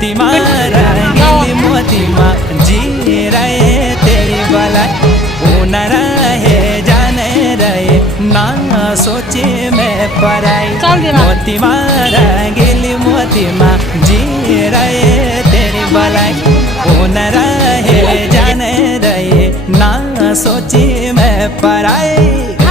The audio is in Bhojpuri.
रंगीली मोतीमा जी रहे तेरी बलाई न रहे जाने रहे ना सोचे मैं पराई मोतीमा रंगीली मोतीमा जी रहे तेरी बलाई न रहे जाने रहे ना सोचे मैं पराई।